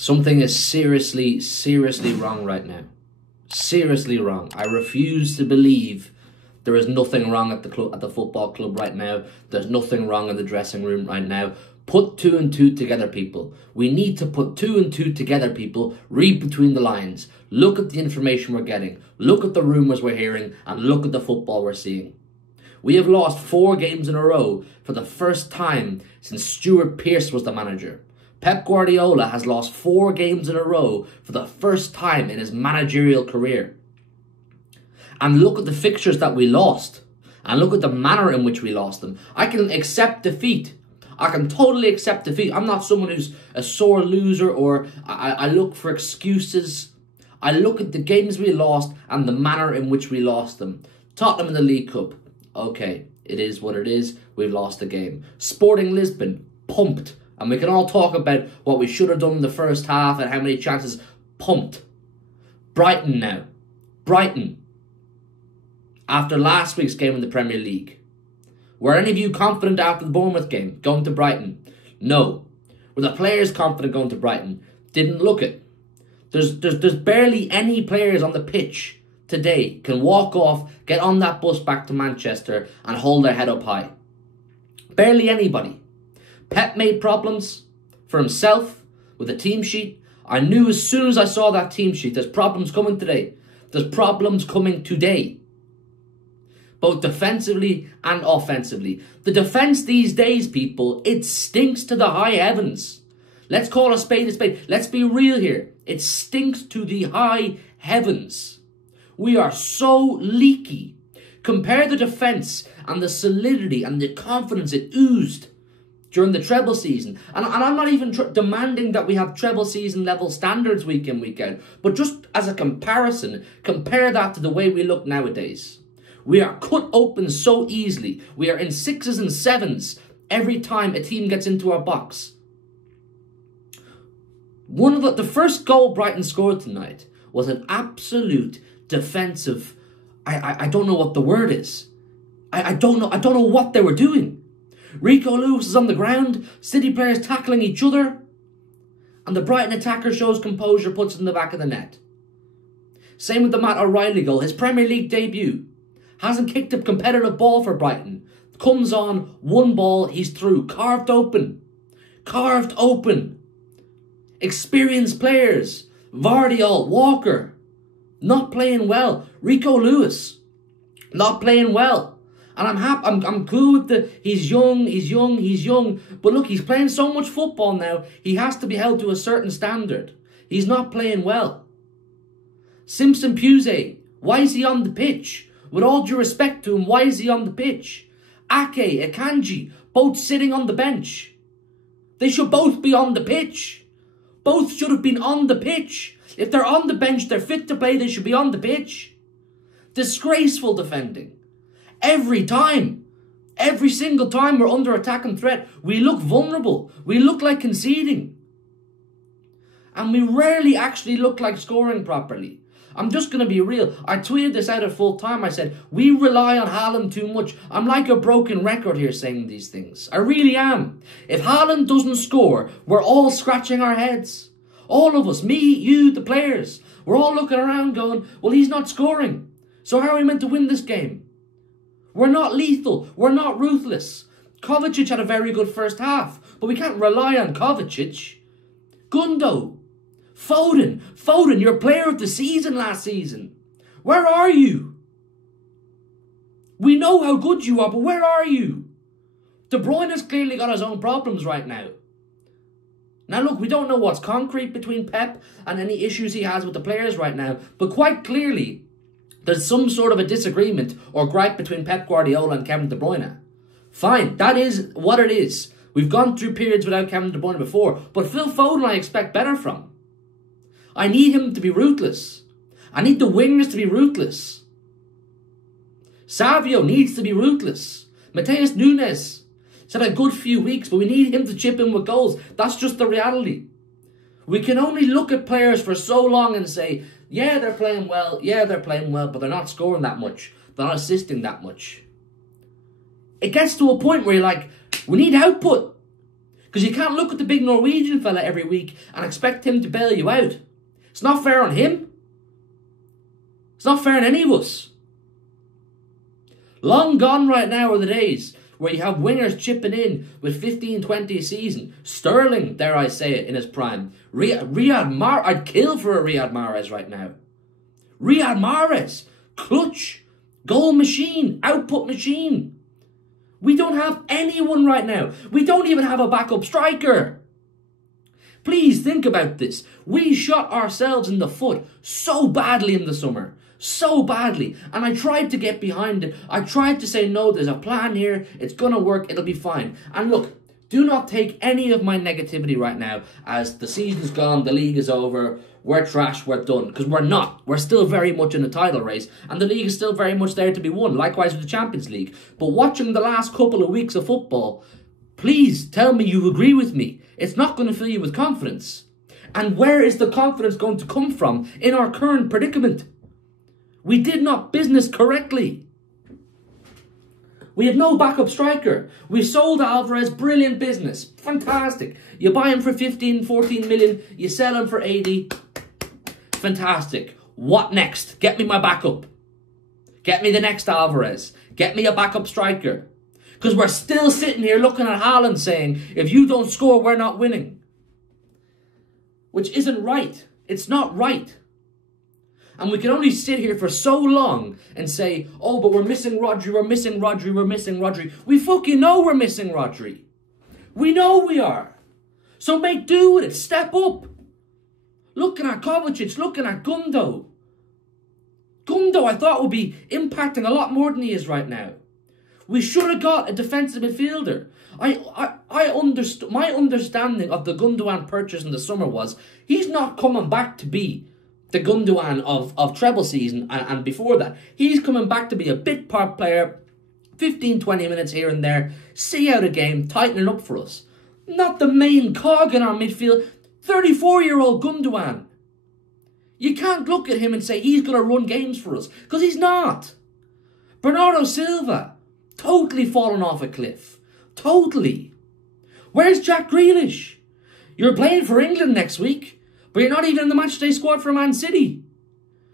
Something is seriously, seriously wrong right now. Seriously wrong. I refuse to believe there is nothing wrong at the club, at the football club right now. There's nothing wrong in the dressing room right now. Put two and two together, people. We need to put two and two together, people. Read between the lines. Look at the information we're getting. Look at the rumours we're hearing. And look at the football we're seeing. We have lost 4 games in a row for the first time since Stuart Pearce was the manager. Pep Guardiola has lost 4 games in a row for the first time in his managerial career. And look at the fixtures that we lost. And look at the manner in which we lost them. I can accept defeat. I can totally accept defeat. I'm not someone who's a sore loser or I look for excuses. I look at the games we lost and the manner in which we lost them. Tottenham in the League Cup. Okay, it is what it is. We've lost the game. Sporting Lisbon, pumped. And we can all talk about what we should have done in the first half and how many chances. Pumped. Brighton now. Brighton. After last week's game in the Premier League. Were any of you confident after the Bournemouth game going to Brighton? No. Were the players confident going to Brighton? Didn't look it. There's barely any players on the pitch today can walk off, get on that bus back to Manchester and hold their head up high. Barely anybody. Pep made problems for himself with a team sheet. I knew as soon as I saw that team sheet, there's problems coming today. There's problems coming today. Both defensively and offensively. The defence these days, people, it stinks to the high heavens. Let's call a spade a spade. Let's be real here. It stinks to the high heavens. We are so leaky. Compare the defence and the solidity and the confidence it oozed during the treble season. And I'm not even demanding that we have treble season level standards week in, week out. But just as a comparison, compare that to the way we look nowadays. We are cut open so easily. We are in 6s and 7s every time a team gets into our box. One of the first goal Brighton scored tonight was an absolute defensive. I don't know what the word is. I don't know what they were doing. Rico Lewis is on the ground. City players tackling each other. And the Brighton attacker shows composure, puts it in the back of the net. Same with the Matt O'Reilly goal. His Premier League debut. Hasn't kicked a competitive ball for Brighton. Comes on, one ball, he's through. Carved open. Carved open. Experienced players. Vardiol, Walker. Not playing well. Rico Lewis. Not playing well. And I'm happy. I'm cool with the he's young. But look, he's playing so much football now, he has to be held to a certain standard. He's not playing well. Simpson Pusey, why is he on the pitch? With all due respect to him, why is he on the pitch? Ake, Akanji, both sitting on the bench. They should both be on the pitch. Both should have been on the pitch. If they're on the bench, they're fit to play, they should be on the pitch. Disgraceful defending. Every time. Every single time we're under attack and threat, we look vulnerable. We look like conceding. And we rarely actually look like scoring properly. I'm just going to be real. I tweeted this out at full time. I said, we rely on Haaland too much. I'm like a broken record here saying these things. I really am. If Haaland doesn't score, we're all scratching our heads. All of us, me, you, the players. We're all looking around going, well, he's not scoring. So how are we meant to win this game? We're not lethal. We're not ruthless. Kovacic had a very good first half, but we can't rely on Kovacic. Gundo. Foden, your player of the season last season. Where are you? We know how good you are, but where are you? De Bruyne has clearly got his own problems right now. Now look, we don't know what's concrete between Pep and any issues he has with the players right now, but quite clearly there's some sort of a disagreement or gripe between Pep Guardiola and Kevin De Bruyne. Fine, that is what it is. We've gone through periods without Kevin De Bruyne before, but Phil Foden I expect better from. I need him to be ruthless. I need the wingers to be ruthless. Savio needs to be ruthless. Mateus Nunes has had a good few weeks, but we need him to chip in with goals. That's just the reality. We can only look at players for so long and say, yeah, they're playing well, but they're not scoring that much. They're not assisting that much. It gets to a point where you're like, we need output. Because you can't look at the big Norwegian fella every week and expect him to bail you out. It's not fair on him. It's not fair on any of us. Long gone right now are the days where you have wingers chipping in with 15, 20 a season. Sterling, dare I say it, in his prime. Riyad Mahrez, I'd kill for a Riyad Mahrez right now. Riyad Mahrez, clutch, goal machine, output machine. We don't have anyone right now. We don't even have a backup striker. Please think about this. We shot ourselves in the foot so badly in the summer. So badly. And I tried to get behind it. I tried to say, no, there's a plan here. It's going to work. It'll be fine. And look, do not take any of my negativity right now as the season's gone, the league is over, we're trash, we're done. Because we're not. We're still very much in the title race. And the league is still very much there to be won. Likewise with the Champions League. But watching the last couple of weeks of football, please tell me you agree with me. It's not going to fill you with confidence. And where is the confidence going to come from in our current predicament? We did not business correctly. We have no backup striker. We sold Alvarez, brilliant business. Fantastic. You buy him for 15, 14 million. You sell him for 80. Fantastic. What next? Get me my backup. Get me the next Alvarez. Get me a backup striker. Because we're still sitting here looking at Haaland saying, if you don't score, we're not winning. Which isn't right. It's not right. And we can only sit here for so long and say, oh, but we're missing Rodri, we're missing Rodri, we're missing Rodri. We fucking know we're missing Rodri. We know we are. So make do with it. Step up. Looking at Kovacic, looking at Gundo. Gundo, I thought, would be impacting a lot more than he is right now. We should have got a defensive midfielder. My understanding of the Gundogan purchase in the summer was he's not coming back to be the Gundogan of treble season and before that. He's coming back to be a bit part player, 15, 20 minutes here and there, see out a game, tighten it up for us. Not the main cog in our midfield, 34-year-old Gundogan. You can't look at him and say he's going to run games for us, because he's not. Bernardo Silva, totally fallen off a cliff. Totally. Where's Jack Grealish? You're playing for England next week, but you're not even in the matchday squad for Man City.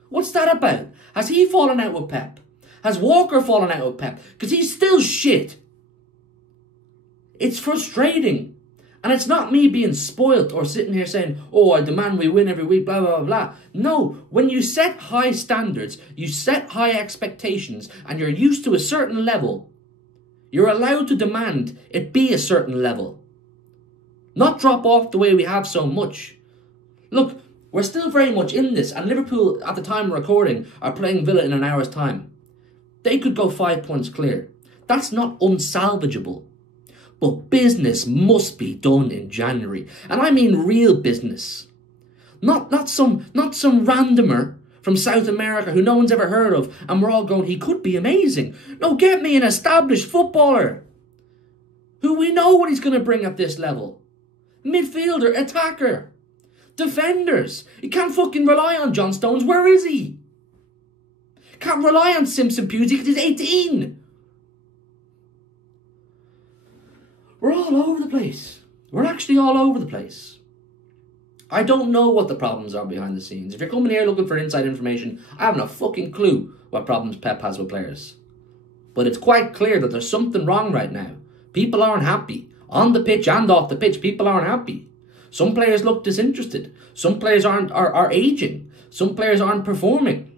What's that about? Has he fallen out with Pep? Has Walker fallen out with Pep? Because he's still shit. It's frustrating. And it's not me being spoilt or sitting here saying, oh, I demand we win every week, blah, blah, blah, blah. No, when you set high standards, you set high expectations, and you're used to a certain level, you're allowed to demand it be a certain level. Not drop off the way we have so much. Look, we're still very much in this, and Liverpool, at the time of recording, are playing Villa in an hour's time. They could go 5 points clear. That's not unsalvageable. But business must be done in January. And I mean real business. Not some randomer from South America who no one's ever heard of, and we're all going, he could be amazing. No, get me an established footballer who we know what he's going to bring at this level. Midfielder, attacker. Defenders. You can't fucking rely on John Stones. Where is he? Can't rely on Simpson Pusey because he's 18. We're all over the place. We're actually all over the place. I don't know what the problems are behind the scenes. If you're coming here looking for inside information, I haven't a fucking clue what problems Pep has with players. But it's quite clear that there's something wrong right now. People aren't happy. On the pitch and off the pitch, people aren't happy. Some players look disinterested. Some players are aging. Some players aren't performing.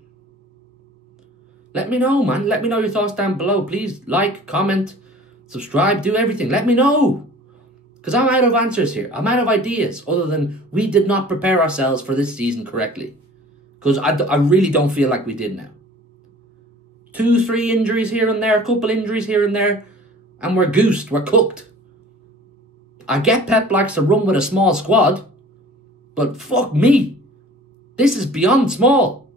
Let me know, man. Let me know your thoughts down below. Please like, comment, subscribe, do everything. Let me know. Because I'm out of answers here. I'm out of ideas other than we did not prepare ourselves for this season correctly. Because I really don't feel like we did now. 2, 3 injuries here and there, a couple injuries here and there, and we're goosed, we're cooked. I get Pep likes to run with a small squad, but fuck me. This is beyond small.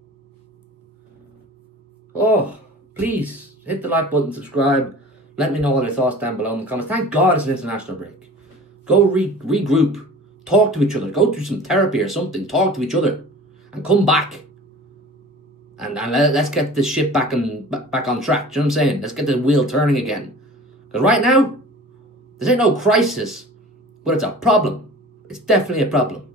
Oh, please, hit the like button, subscribe. Let me know all your thoughts down below in the comments. Thank God it's an international break. Go regroup. Talk to each other. Go through some therapy or something. Talk to each other. And come back. And let's get this shit back on track. Do you know what I'm saying? Let's get the wheel turning again. Because right now, this ain't no crisis. But it's a problem. It's definitely a problem.